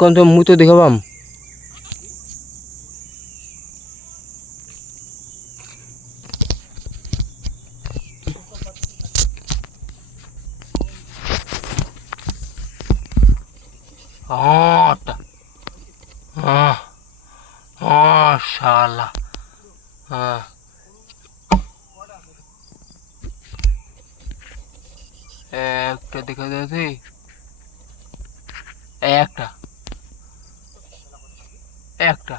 কোন তো মুই তো দেখাবাম। আটা শালা একটা দেখা যাচ্ছে, একটা একটা